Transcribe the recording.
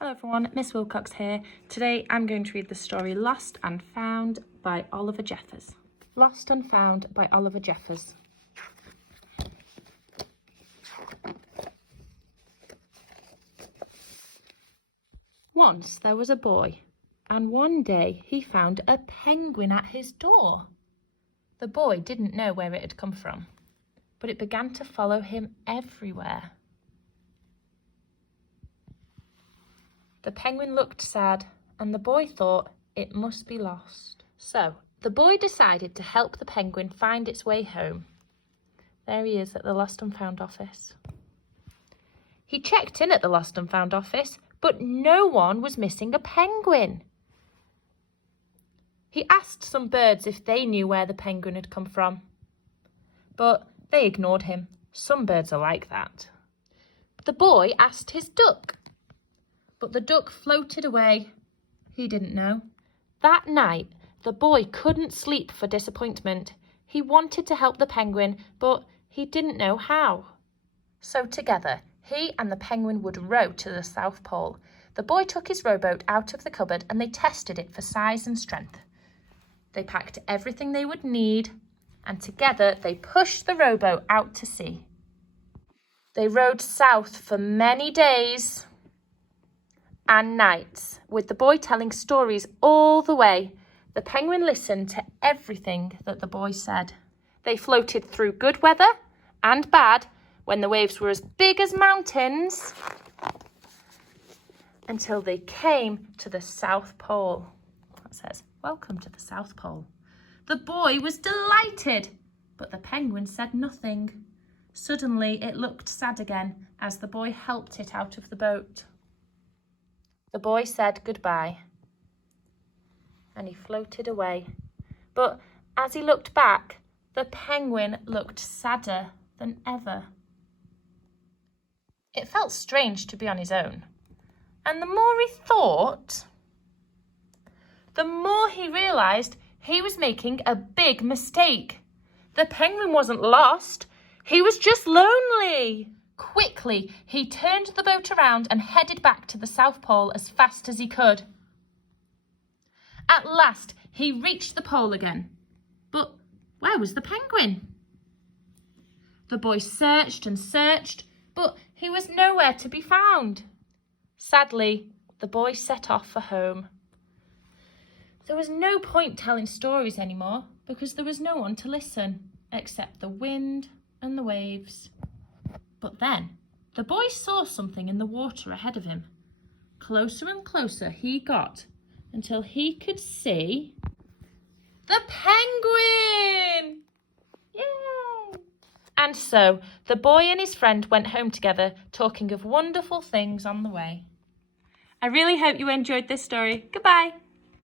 Hello everyone, Miss Wilcox here. Today I'm going to read the story Lost and Found by Oliver Jeffers. Lost and Found by Oliver Jeffers. Once there was a boy, and one day he found a penguin at his door. The boy didn't know where it had come from, but it began to follow him everywhere. The penguin looked sad, and the boy thought it must be lost. So the boy decided to help the penguin find its way home. There he is at the Lost and Found office. He checked in at the Lost and Found office, but no one was missing a penguin. He asked some birds if they knew where the penguin had come from, but they ignored him. Some birds are like that. The boy asked his duck, but the duck floated away. He didn't know. That night, the boy couldn't sleep for disappointment. He wanted to help the penguin, but he didn't know how. So together, he and the penguin would row to the South Pole. The boy took his rowboat out of the cupboard and they tested it for size and strength. They packed everything they would need, and together they pushed the rowboat out to sea. They rowed south for many days and nights, with the boy telling stories all the way. The penguin listened to everything that the boy said. They floated through good weather and bad, when the waves were as big as mountains, until they came to the South Pole. That says, "Welcome to the South Pole." The boy was delighted, but the penguin said nothing. Suddenly it looked sad again as the boy helped it out of the boat. The boy said goodbye, and he floated away. But as he looked back, the penguin looked sadder than ever. It felt strange to be on his own, and the more he thought, the more he realised he was making a big mistake. The penguin wasn't lost, he was just lonely. Quickly, he turned the boat around and headed back to the South Pole as fast as he could. At last, he reached the pole again. But where was the penguin? The boy searched and searched, but he was nowhere to be found. Sadly, the boy set off for home. There was no point telling stories anymore because there was no one to listen except the wind and the waves. But then the boy saw something in the water ahead of him. Closer and closer he got until he could see the penguin! Yay! And so the boy and his friend went home together, talking of wonderful things on the way. I really hope you enjoyed this story. Goodbye.